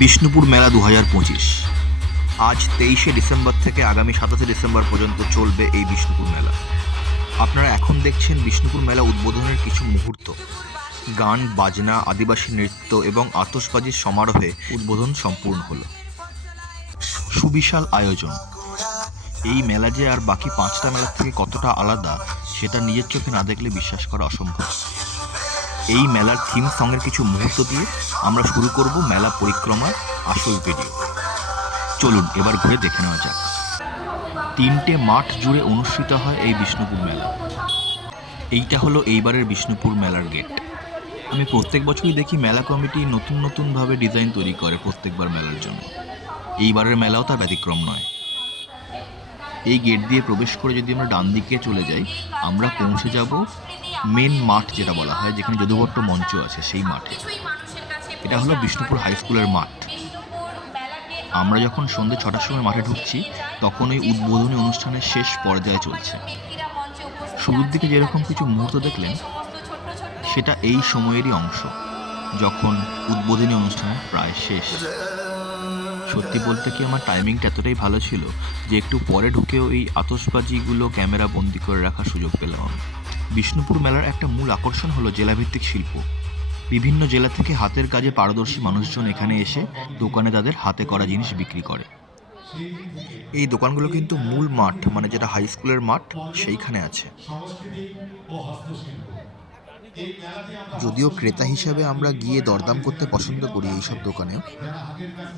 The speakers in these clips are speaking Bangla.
বিষ্ণুপুর মেলা 2025। আজ 23শে ডিসেম্বর থেকে আগামী 27শে ডিসেম্বর পর্যন্ত চলবে এই বিষ্ণুপুর মেলা। আপনারা এখন দেখছেন বিষ্ণুপুর মেলা উদ্বোধনের কিছু মুহূর্ত। গান, বাজনা, আদিবাসী নৃত্য এবং আতশবাজির সমারোহে উদ্বোধন সম্পূর্ণ হলো। সুবিশাল আয়োজন। এই মেলা যে আর বাকি 5টা মেলার থেকে কতটা আলাদা সেটা নিজের চোখে না দেখলে বিশ্বাস করা অসম্ভব। এই মেলার থিম সঙ্গের কিছু মুহূর্ত দিয়ে আমরা শুরু করব মেলা পরিক্রমার আসল ভিডিও। চলুন এবার ঘুরে দেখে নেওয়া যাক। 3টে মাঠ জুড়ে অনুষ্ঠিত হয় এই বিষ্ণুপুর মেলা। এইটা হলো এইবারের বিষ্ণুপুর মেলার গেট। আমি প্রত্যেক বছরই দেখি মেলা কমিটি নতুন নতুনভাবে ডিজাইন তৈরি করে প্রত্যেকবার মেলার জন্য। এইবারের মেলাও তার ব্যতিক্রম নয়। এই গেট দিয়ে প্রবেশ করে যদি আমরা ডান দিকে চলে যাই, আমরা পৌঁছে যাব মেন মাঠ, যেটা বলা হয়, যেখানে যদুভট্ট মঞ্চ আছে, সেই মাঠে। এটা হলো বিষ্ণুপুর হাই স্কুলের মাঠ। আমরা যখন সন্ধ্যে 6টার সময় মাঠে ঢুকছি, তখন ওই উদ্বোধনী অনুষ্ঠানের শেষ পর্যায়ে চলছে। শুরুর দিকে যেরকম কিছু মুহূর্ত দেখলেন, সেটা এই সময়েরই অংশ, যখন উদ্বোধনী অনুষ্ঠান প্রায় শেষ। সত্যি বলতে কি, আমার টাইমিংটা এতটাই ভালো ছিল যে একটু পরে ঢুকেও এই আতশবাজিগুলো ক্যামেরা বন্দি করে রাখার সুযোগ পেলাম আমি। বিষ্ণুপুর মেলার একটা মূল আকর্ষণ হলো জেলাভিত্তিক শিল্প। বিভিন্ন জেলা থেকে হাতের কাজে পারদর্শী মানুষজন এখানে এসে দোকানে তাদের হাতে করা জিনিস বিক্রি করে। এই দোকানগুলো কিন্তু মূল মাঠ, মানে যেটা হাই স্কুলের মাঠ, সেইখানে আছে। যদিও ক্রেতা হিসাবে আমরা গিয়ে দরদাম করতে পছন্দ করি এইসব দোকানেও,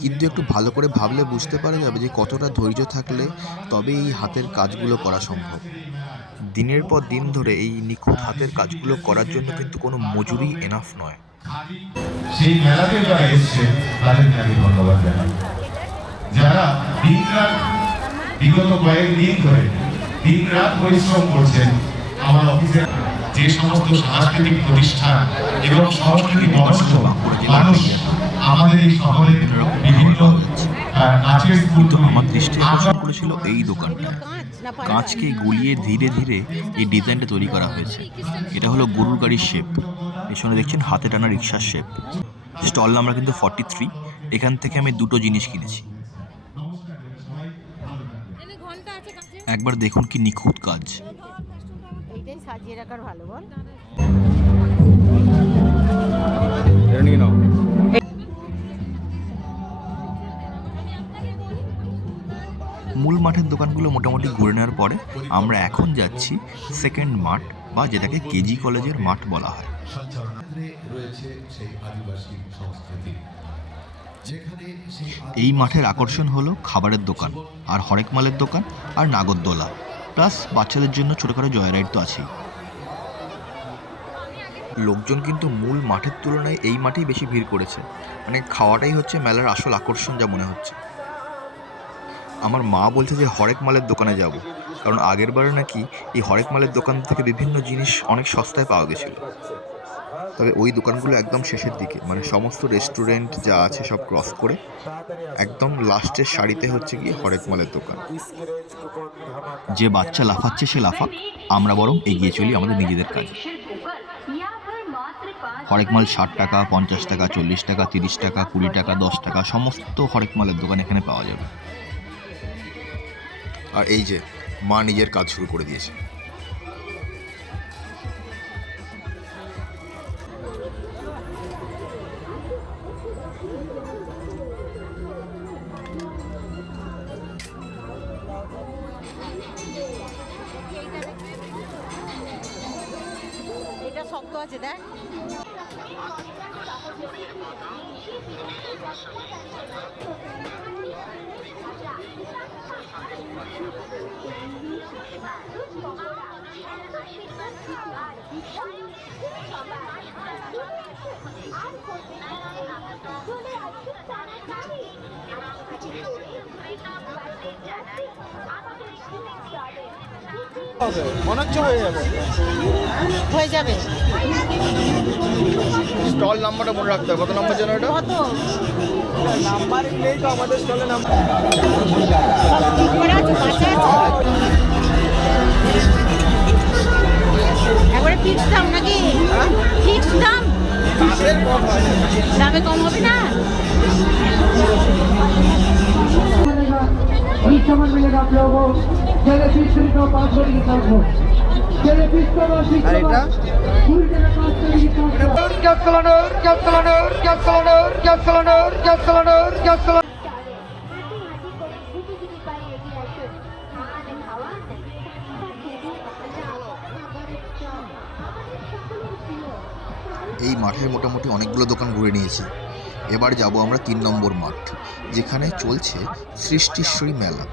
কিন্তু একটু ভালো করে ভাবলে বুঝতে পারা যাবে যে কতটা ধৈর্য থাকলে তবে এই হাতের কাজগুলো করা সম্ভব। দিনের পর দিন ধরে এই নিখুঁত হাতের কাজগুলো করার জন্য কিন্তু কোনো মজুরি এনাফ নয়। সেই মেলাতে যারা এসছে তাদেরকে আমি ধন্যবাদ জানাই, যারা দিনরাত বিগত কয়েকদিন ধরে দিনরাত পরিশ্রম করছেন। আমার অফিসের যে সমস্ত সাংস্কৃতিক প্রতিষ্ঠান এবং সাংস্কৃতিক মানুষ আমাদের এই শহরে বিভিন্ন নাচের স্কুল, আমার দৃষ্টি আকর্ষণ করেছিল এই দোকানটা। কাঁচকে গলিয়ে ধীরে ধীরে এই ডিজাইনটা তৈরি করা হয়েছে। এটা হলো গরুর গাড়ির শেপ। পেছনে দেখছেন হাতে টানা রিক্সার শেপ। স্টল নাম্বার কিন্তু 43। এখান থেকে আমি 2টো জিনিস কিনেছি। একবার দেখুন কি নিখুঁত কাজ। সাজিয়ে রাখার ভালো বল। মূল মাঠের দোকানগুলো মোটামুটি ঘুরে নেওয়ার পরে আমরা এখন যাচ্ছি সেকেন্ড মাঠ, বা যেটাকে কেজি কলেজের মাঠ বলা হয়। এই মাঠের আকর্ষণ হলো খাবারের দোকান, আর হরেক মালের দোকান, আর নাগরদোলা, প্লাস বাচ্চাদের জন্য ছোটোখাটো জয় রাইড তো আছেই। লোকজন কিন্তু মূল মাঠের তুলনায় এই মাঠেই বেশি ভিড় করেছে। মানে খাওয়াটাই হচ্ছে মেলার আসল আকর্ষণ যা মনে হচ্ছে। আমার মা বলছে যে হরেক মালের দোকানে যাব, কারণ আগের বারে নাকি এই হরেক মালের দোকান থেকে বিভিন্ন জিনিস অনেক সস্তায় পাওয়া গেছিল। তবে ওই দোকানগুলো একদম শেষের দিকে, মানে সমস্ত রেস্টুরেন্ট যা আছে সব ক্রস করে একদম লাস্টের সারিতে হচ্ছে গিয়ে হরেক মালের দোকান। যে বাচ্চা লাফাচ্ছে সে লাফাক, আমরা বরং এগিয়ে চলি আমাদের নিজেদের কাজে। হরেক মাল 60 টাকা, 50 টাকা, 40 টাকা, 30 টাকা, 20 টাকা, 10 টাকা, সমস্ত হরেক মালের দোকান এখানে পাওয়া যাবে। আর এই যে মা নিজের কাজ শুরু করে দিয়েছে। এটা শক্ত আছে, দেখ। মনে হচ্ছে হয়ে যাবে। হয়ে যাবে। স্টল নাম্বারটা মনে রাখতে হবে। কত নাম্বার যেন এটা? কত নাম্বার নেই তো আমাদের স্টলে নাম্বার। একবারে ফিক্স দাম নাকি? ফিক্স দাম? দামের কম হয় না। দামে কম হবে না? সমান মিলে ডাকলে হবো ছেলে পিস্তরিত 5 কোটি থাকবো ছেলে পিস্তল আর এটা gas cylinder gas cylinder gas cylinder gas cylinder gas cylinder gas cylinder এই মাঠে মোটামুটি অনেকগুলো দোকান ঘুরে নিয়েছি। এবার যাব আমরা 3 নম্বর মাঠ, যেখানে চলছে সৃষ্টিশ্বরী মেলা।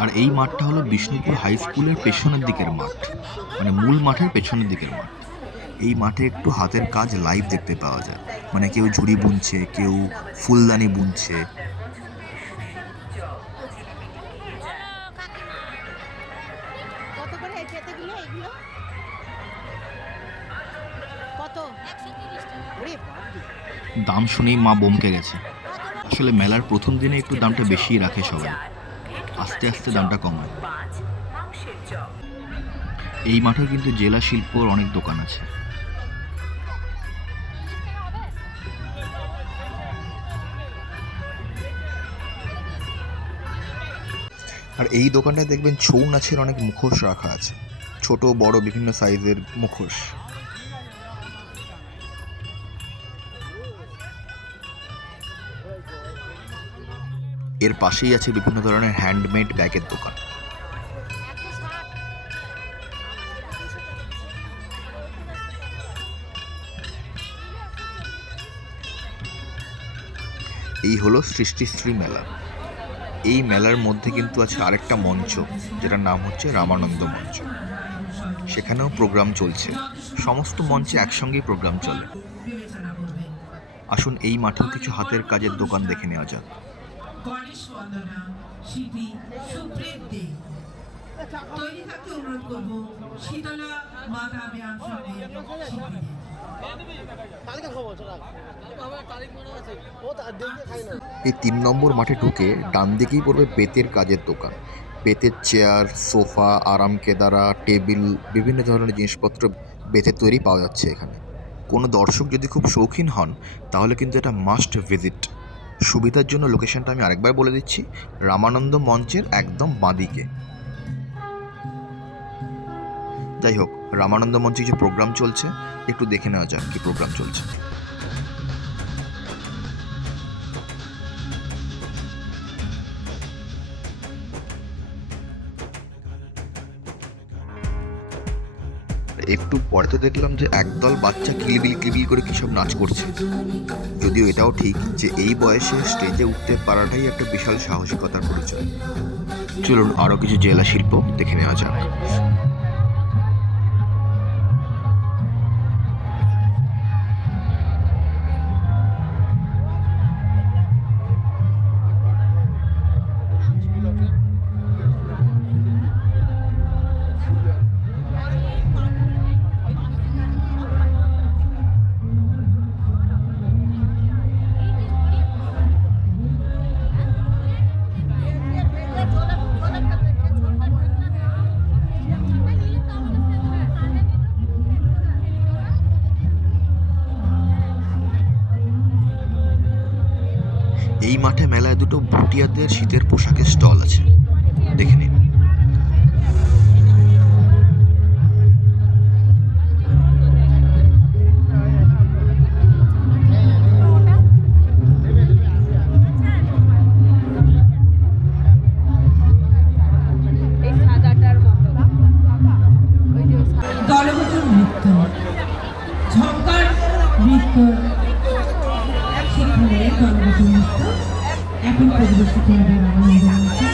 আর এই মাঠটা হলো বিষ্ণুপুর হাই স্কুলের পেছনের দিকের মাঠ, মানে মূল মাঠের পেছনের দিকের মাঠ। এই মাঠে একটু হাতের কাজ লাইভ দেখতে পাওয়া যায়, মানে কেউ ঝুড়ি বুনছে, কেউ ফুলদানি বুনছে। কত করে এই পেতেগুলো এগুলো কত? 130 টাকা। ওরে বাবা, দাম শুনেই মা বমকে গেছে। আসলে মেলার প্রথম দিনে একটু দামটা বেশিই রাখে সবাই, আস্তে আস্তে দামটা কমায়। এই মাঠে কিন্তু জেলা শিল্পর অনেক দোকান আছে। আর এই দোকানটায় দেখবেন ছৌ নাচের অনেক মুখোশ রাখা আছে, ছোট বড় বিভিন্ন সাইজের মুখোশ। এর পাশেই আছে বিভিন্ন ধরনের হ্যান্ডমেড ব্যাগের দোকান। এই হলো সৃষ্টিশ্রী মেলা। এই মেলার মধ্যে কিন্তু আছে আরেকটা মঞ্চ, যেটার নাম হচ্ছে রামানন্দ মঞ্চ। সেখানেও প্রোগ্রাম চলছে, সমস্ত মঞ্চে একসঙ্গেই প্রোগ্রাম চলে। আসুন এই মাঠেও কিছু হাতের কাজের দোকান দেখে নেওয়া যাক। গণেশ বন্দনা শিল্পী সুপ্রিত দে তৈরি থাকতে অনুরোধ করবো শীতলা মাতা ব্যায়াম সঙ্গে এই 3 নম্বর মাঠে ঢুকে ডান দিকেই পড়বে বেতের কাজের দোকান। বেতের চেয়ার, সোফা, আরাম কেদারা, টেবিল, বিভিন্ন ধরনের জিনিসপত্র বেতের তৈরি পাওয়া যাচ্ছে এখানে। কোনো দর্শক যদি খুব শৌখিন হন তাহলে কিন্তু এটা মাস্ট ভিজিট। সুবিধার জন্য লোকেশনটা আমি আরেকবার বলে দিচ্ছি, রামানন্দ মঞ্চের একদম বাঁদিকে। যাই হোক, রামানন্দ মঞ্চে কিছু প্রোগ্রাম চলছে, একটু দেখে নেওয়া যাক কি প্রোগ্রাম চলছে। একটু পরে দেখলাম যে একদল বাচ্চা কিলবিল কিলবিল করে কিসব নাচ করছে। যদিও এটাও ঠিক যে এই বয়সে স্টেজে উঠতে পারাটাই একটা বিশাল সাহসিকতার পরিচয়। চলুন আরও কিছু জেলা শিল্প দেখে নেওয়া যাক। এই মাঠে মেলায় দুটো ভুটিয়াদের শীতের পোশাকের স্টল আছে, দেখে নিন। দলগত নৃত্য ঝঙ্কার নৃত্য সেখানে দলগত নৃত্য এখন পরিবেশিত হবে রামানন্দ মঞ্চে।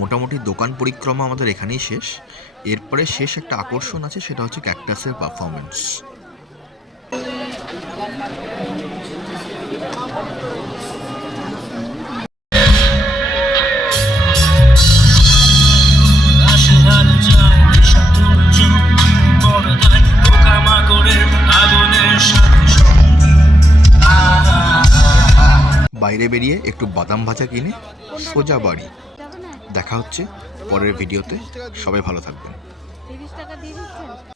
মোটামুটি দোকান পরিক্রমা আমাদের এখানেই শেষ। এরপরে শেষ একটা আকর্ষণ আছে, সেটা হচ্ছে ক্যাকটাসের পারফরমেন্স। বাইরে বেরিয়ে একটু বাদাম ভাজা কিনে সোজা বাড়ি। দেখা হচ্ছে পরের ভিডিওতে। সবাই ভালো থাকবেন। 30 টাকা দিয়ে দিচ্ছেন